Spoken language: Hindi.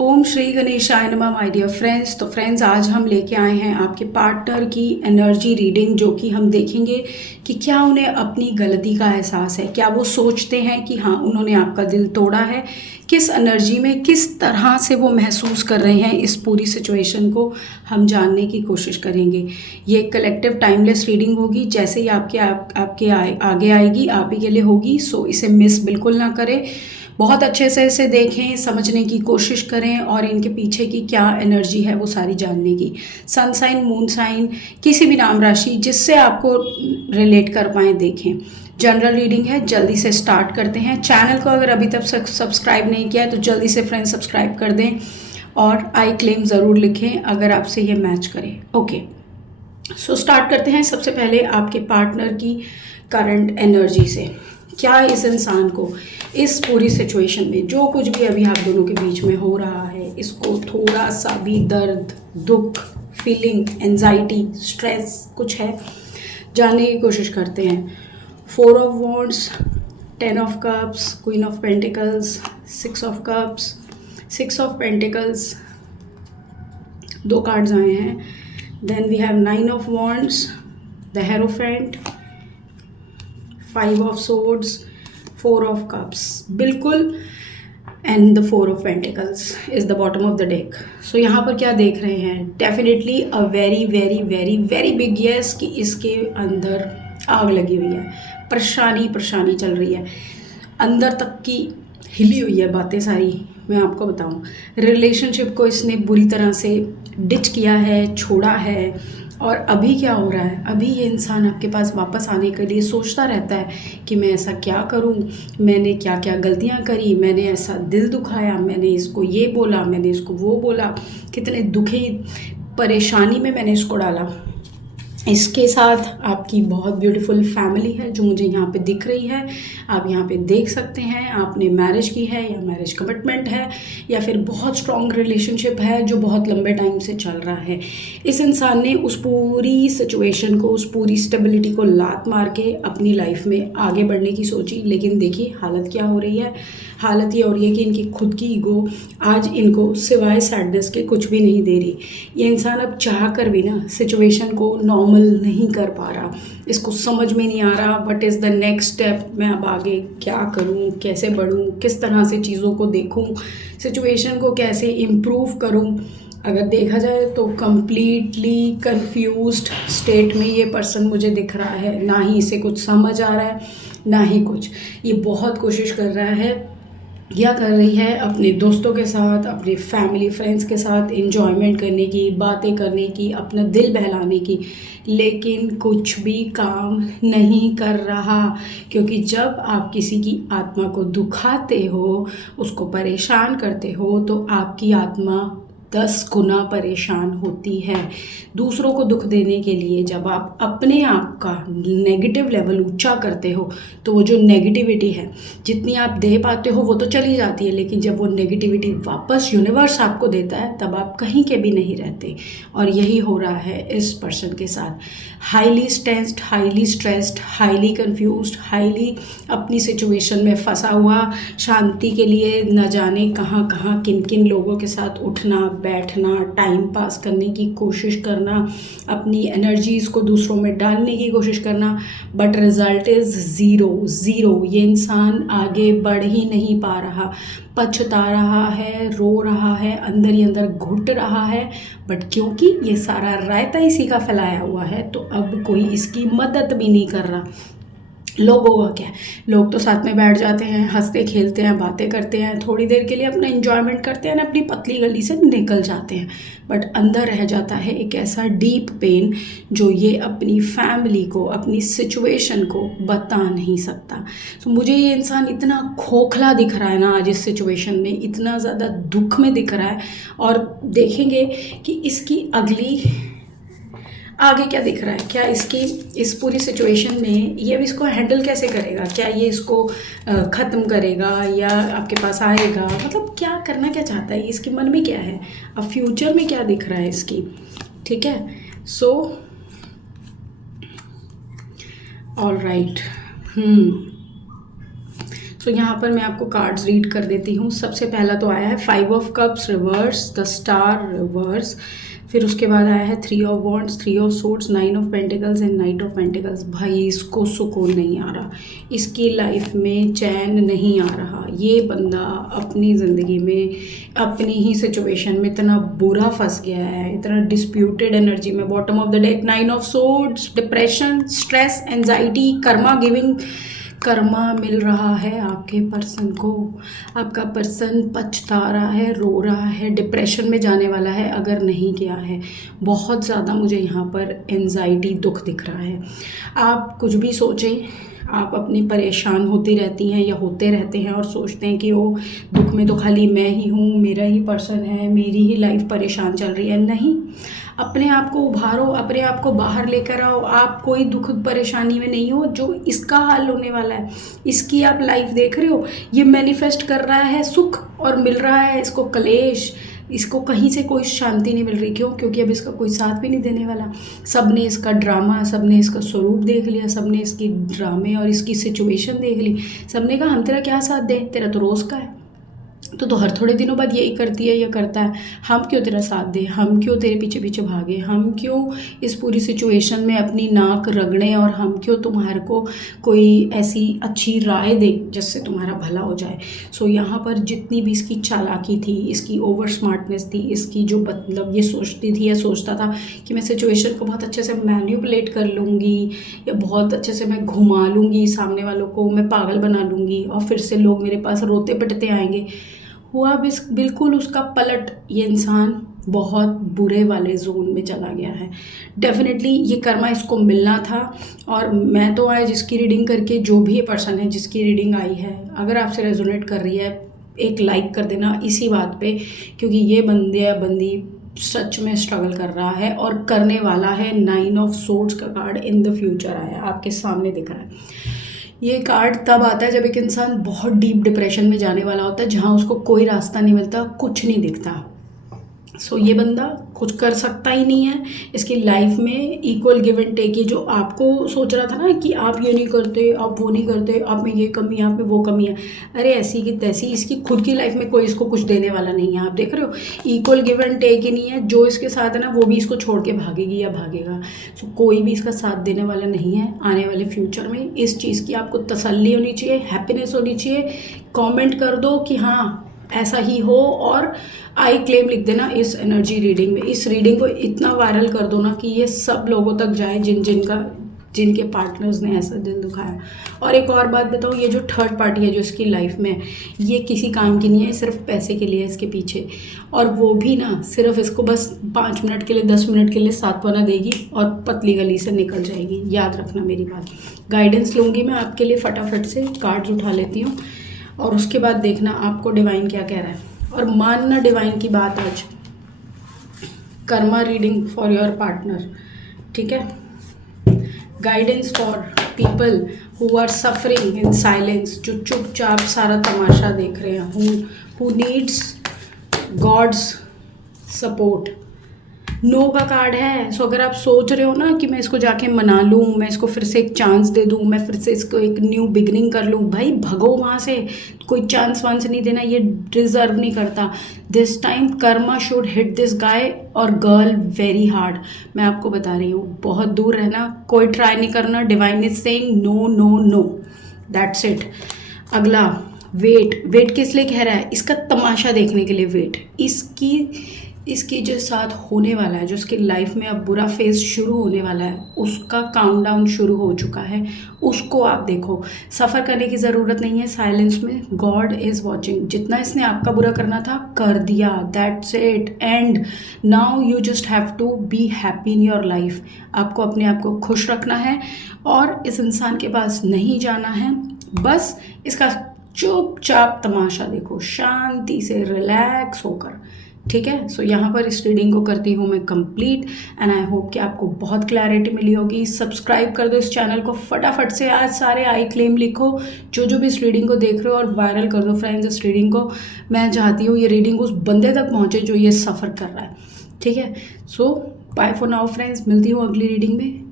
ओम श्री गणेशाय नमः माय डियर फ्रेंड्स। तो फ्रेंड्स, आज हम लेके आए हैं आपके पार्टनर की एनर्जी रीडिंग, जो कि हम देखेंगे कि क्या उन्हें अपनी गलती का एहसास है, क्या वो सोचते हैं कि हाँ उन्होंने आपका दिल तोड़ा है, किस एनर्जी में किस तरह से वो महसूस कर रहे हैं। इस पूरी सिचुएशन को हम जानने की कोशिश करेंगे। ये कलेक्टिव टाइमलेस रीडिंग होगी, जैसे ही आपके आगे आएगी आप ही के लिए होगी। सो इसे मिस बिल्कुल ना करें, बहुत अच्छे से इसे देखें, समझने की कोशिश करें और इनके पीछे की क्या एनर्जी है वो सारी जानने की। सन साइन, मून साइन, किसी भी नाम राशि जिससे आपको रिलेट कर पाएँ देखें। जनरल रीडिंग है, जल्दी से स्टार्ट करते हैं। चैनल को अगर अभी तक सब्सक्राइब नहीं किया है तो जल्दी से फ्रेंड्स सब्सक्राइब कर दें और आई क्लेम ज़रूर लिखें अगर आपसे ये मैच करे। ओके, सो स्टार्ट करते हैं। सबसे पहले आपके पार्टनर की करंट एनर्जी से क्या इस इंसान को इस पूरी सिचुएशन में जो कुछ भी अभी आप दोनों के बीच में हो रहा है, इसको थोड़ा सा भी दर्द, दुख, फीलिंग, एंजाइटी, स्ट्रेस कुछ है, जानने की कोशिश करते हैं। 4 of wands, 10 of cups, queen of pentacles, 6 of cups, 6 of pentacles, 2 cards आए हैं। Then we have 9 of wands, the hierophant, 5 of swords, 4 of cups, बिल्कुल, and the 4 of pentacles is the bottom of the deck. So यहाँ पर क्या देख रहे हैं? Definitely a very very very very big yes कि इसके अंदर आग लगी हुई है, परेशानी चल रही है, अंदर तक की हिली हुई है बातें सारी। मैं आपको बताऊं, रिलेशनशिप को इसने बुरी तरह से डिच किया है, छोड़ा है। और अभी क्या हो रहा है? अभी ये इंसान आपके पास वापस आने के लिए सोचता रहता है कि मैं ऐसा क्या करूं, मैंने क्या क्या गलतियां करी, मैंने ऐसा दिल दुखाया, मैंने इसको ये बोला, मैंने इसको वो बोला, कितने दुखी परेशानी में मैंने इसको डाला। इसके साथ आपकी बहुत ब्यूटीफुल फैमिली है जो मुझे यहाँ पे दिख रही है, आप यहाँ पे देख सकते हैं। आपने मैरिज की है या मैरिज कमिटमेंट है या फिर बहुत स्ट्रॉन्ग रिलेशनशिप है जो बहुत लंबे टाइम से चल रहा है। इस इंसान ने उस पूरी सिचुएशन को, उस पूरी स्टेबिलिटी को लात मार के अपनी लाइफ में आगे बढ़ने की सोची, लेकिन देखिए हालत क्या हो रही है। हालत ये हो रही है कि इनकी खुद की ईगो आज इनको सिवाय सैडनेस के कुछ भी नहीं दे रही। ये इंसान अब चाह कर भी ना सिचुएशन को नॉर्मल नहीं कर पा रहा, इसको समझ में नहीं आ रहा what is the next step, मैं अब आगे क्या करूं, कैसे बढ़ूं, किस तरह से चीज़ों को देखूं, सिचुएशन को कैसे इम्प्रूव करूं। अगर देखा जाए तो कम्प्लीटली कंफ्यूज्ड स्टेट में ये पर्सन मुझे दिख रहा है, ना ही इसे कुछ समझ आ रहा है ना ही कुछ। ये बहुत कोशिश कर रहा है या कर रही है अपने दोस्तों के साथ, अपने फैमिली फ्रेंड्स के साथ इंजॉयमेंट करने की, बातें करने की, अपना दिल बहलाने की, लेकिन कुछ भी काम नहीं कर रहा। क्योंकि जब आप किसी की आत्मा को दुखाते हो, उसको परेशान करते हो, तो आपकी आत्मा 10 गुना परेशान होती है। दूसरों को दुख देने के लिए जब आप अपने आप का नेगेटिव लेवल ऊंचा करते हो तो वो जो नेगेटिविटी है जितनी आप दे पाते हो वो तो चली जाती है, लेकिन जब वो नेगेटिविटी वापस यूनिवर्स आपको देता है तब आप कहीं के भी नहीं रहते। और यही हो रहा है इस पर्सन के साथ। Highly tensed, highly stressed, highly confused, highly अपनी सिचुएशन में फंसा हुआ, शांति के लिए न जाने कहाँ कहाँ किन किन लोगों के साथ उठना बैठना, टाइम पास करने की कोशिश करना, अपनी एनर्जीज़ को दूसरों में डालने की कोशिश करना, बट रिजल्ट इज़ ज़ीरो। ये इंसान आगे बढ़ ही नहीं पा रहा, पछता रहा है, रो रहा है, अंदर ही अंदर घुट रहा है। बट क्योंकि ये सारा रायता इसी का फैलाया हुआ है तो अब कोई इसकी मदद भी नहीं कर रहा। लोगों का क्या है, लोग तो साथ में बैठ जाते हैं, हंसते खेलते हैं, बातें करते हैं, थोड़ी देर के लिए अपना एंजॉयमेंट करते हैं, अपनी पतली गली से निकल जाते हैं। बट अंदर रह जाता है एक ऐसा डीप पेन जो ये अपनी फैमिली को, अपनी सिचुएशन को बता नहीं सकता। तो मुझे ये इंसान इतना खोखला दिख रहा है ना आज इस सिचुएशन में, इतना ज़्यादा दुख में दिख रहा है। और देखेंगे कि इसकी अगली आगे क्या दिख रहा है, क्या इसकी इस पूरी सिचुएशन में ये अब इसको हैंडल कैसे करेगा, क्या ये इसको ख़त्म करेगा या आपके पास आएगा, मतलब क्या करना क्या चाहता है, इसके मन में क्या है, अब फ्यूचर में क्या दिख रहा है इसकी। ठीक है, सो ऑल राइट। सो यहाँ पर मैं आपको कार्ड्स रीड कर देती हूँ। सबसे पहला तो आया है 5 of cups reverse, the star reverse, फिर उसके बाद आया है 3 of wands, 3 of swords, 9 of pentacles and night of pentacles. भाई इसको सुकून नहीं आ रहा, इसकी लाइफ में चैन नहीं आ रहा। ये बंदा अपनी ज़िंदगी में अपनी ही सिचुएशन में इतना बुरा फंस गया है, इतना डिस्प्यूटेड एनर्जी में। Bottom of the deck 9 of swords, depression, stress, anxiety, karma giving. कर्मा मिल रहा है आपके पर्सन को, आपका पर्सन पछता रहा है, रो रहा है, डिप्रेशन में जाने वाला है अगर नहीं किया है। बहुत ज़्यादा मुझे यहाँ पर एंजाइटी, दुख दिख रहा है। आप कुछ भी सोचें, आप अपनी परेशान होती रहती हैं या होते रहते हैं और सोचते हैं कि वो दुख में तो खाली मैं ही हूँ, मेरा ही पर्सन है, मेरी ही लाइफ परेशान चल रही है। नहीं, अपने आप को उभारो, अपने आप को बाहर लेकर आओ। आप कोई दुख परेशानी में नहीं हो जो इसका हाल होने वाला है। इसकी आप लाइफ देख रहे हो, ये मैनिफेस्ट कर रहा है सुख और मिल रहा है इसको कलेश, इसको कहीं से कोई शांति नहीं मिल रही। क्यों? क्योंकि अब इसका कोई साथ भी नहीं देने वाला। सब ने इसका ड्रामा, सब ने इसका स्वरूप देख लिया, सब ने इसकी ड्रामे और इसकी सिचुएशन देख ली। सब ने कहा हम तेरा क्या साथ दें, तेरा तो रोज़ का है, तो हर थोड़े दिनों बाद यही करती है या करता है, हम क्यों तेरा साथ दें, हम क्यों तेरे पीछे पीछे भागे, हम क्यों इस पूरी सिचुएशन में अपनी नाक रगड़ें, और हम क्यों तुम्हारे को कोई ऐसी अच्छी राय दें जिससे तुम्हारा भला हो जाए। सो यहाँ पर जितनी भी इसकी चालाकी थी, इसकी ओवर स्मार्टनेस थी, इसकी जो मतलब ये सोचती थी या सोचता था कि मैं सिचुएशन को बहुत अच्छे से मैन्युपुलेट कर लूँगी या बहुत अच्छे से मैं घुमा लूँगी सामने वालों को, मैं पागल बना लूँगी और फिर से लोग मेरे पास रोते पिटते आएंगे, हुआ बिल्कुल उसका पलट। ये इंसान बहुत बुरे वाले जोन में चला गया है। डेफिनेटली ये कर्मा इसको मिलना था। और मैं तो आए जिसकी रीडिंग करके, जो भी ये पर्सन है जिसकी रीडिंग आई है, अगर आपसे रेजोनेट कर रही है एक लाइक कर देना इसी बात पे, क्योंकि ये बंदे या बंदी सच में स्ट्रगल कर रहा है और करने वाला है। 9 ऑफ सोर्ड्स का कार्ड इन द फ्यूचर आया, आपके सामने दिख रहा है। ये कार्ड तब आता है जब एक इंसान बहुत डीप डिप्रेशन में जाने वाला होता है, जहाँ उसको कोई रास्ता नहीं मिलता, कुछ नहीं दिखता। सो ये बंदा कुछ कर सकता ही नहीं है इसकी लाइफ में। इक्वल गिव एंड टेक, ये जो आपको सोच रहा था ना कि आप ये नहीं करते, आप वो नहीं करते, आप में ये कमी है, आप में वो कमी है, अरे ऐसी की तैसी, इसकी खुद की लाइफ में कोई इसको कुछ देने वाला नहीं है। आप देख रहे हो, इक्वल गिव एंड टेक ही नहीं है। जो इसके साथ है ना वो भी इसको छोड़ के भागेगी या भागेगा। सो कोई भी इसका साथ देने वाला नहीं है आने वाले फ्यूचर में। इस चीज़ की आपको तसल्ली होनी चाहिए, हैप्पीनेस होनी चाहिए। कॉमेंट कर दो कि हाँ ऐसा ही हो, और आई क्लेम लिख देना इस एनर्जी रीडिंग में। इस रीडिंग को इतना वायरल कर दो ना कि ये सब लोगों तक जाए जिनके पार्टनर्स ने ऐसा दिल दुखाया। और एक और बात बताऊँ, ये जो थर्ड पार्टी है जो इसकी लाइफ में, ये किसी काम की नहीं है, सिर्फ पैसे के लिए है इसके पीछे। और वो भी ना सिर्फ इसको बस 5 मिनट के लिए, 10 मिनट के लिए सांत्वना देगी और पतली गली से निकल जाएगी। याद रखना मेरी बात। गाइडेंस लूँगी मैं आपके लिए, फटाफट से कार्ड्स उठा लेती हूँ और उसके बाद देखना आपको डिवाइन क्या कह रहा है, और मानना डिवाइन की बात। आज karma reading for your partner, ठीक है। Guidance for people who are suffering in silence, जो चुपचाप सारा तमाशा देख रहे हैं, who needs God's support. No का कार्ड है। सो अगर आप सोच रहे हो ना कि मैं इसको जाके मना लूँ, मैं इसको फिर से एक चांस दे दूँ, मैं फिर से इसको एक न्यू बिगनिंग कर लूँ, भाई भगो वहाँ से। कोई चांस वांस नहीं देना, ये डिजर्व नहीं करता। This time Karma should hit this guy और गर्ल वेरी हार्ड। मैं आपको बता रही हूँ, बहुत दूर रहना, कोई ट्राई नहीं करना। Divine is saying no no no, that's it. अगला वेट किस लिए कह रहा है? इसका तमाशा देखने के लिए वेट। इसकी जो साथ होने वाला है, जो उसकी लाइफ में अब बुरा फेज शुरू होने वाला है, उसका काउंटडाउन शुरू हो चुका है। उसको आप देखो, सफ़र करने की ज़रूरत नहीं है साइलेंस में। God is watching. जितना इसने आपका बुरा करना था कर दिया, that's it. And now you just have to be happy in your life. आपको अपने आप को खुश रखना है और इस इंसान के पास नहीं जाना है। बस इसका चुपचाप तमाशा देखो, शांति से रिलैक्स होकर, ठीक है। सो यहाँ पर इस रीडिंग को करती हूँ मैं कंप्लीट, एंड आई होप कि आपको बहुत क्लैरिटी मिली होगी। सब्सक्राइब कर दो इस चैनल को फटाफट से। आज सारे आई क्लेम लिखो जो भी इस रीडिंग को देख रहे हो, और वायरल कर दो फ्रेंड्स इस रीडिंग को। मैं चाहती हूँ ये रीडिंग उस बंदे तक पहुँचे जो ये सफ़र कर रहा है, ठीक है। सो बाय फॉर नाउ फ्रेंड्स, मिलती हूँ अगली रीडिंग में।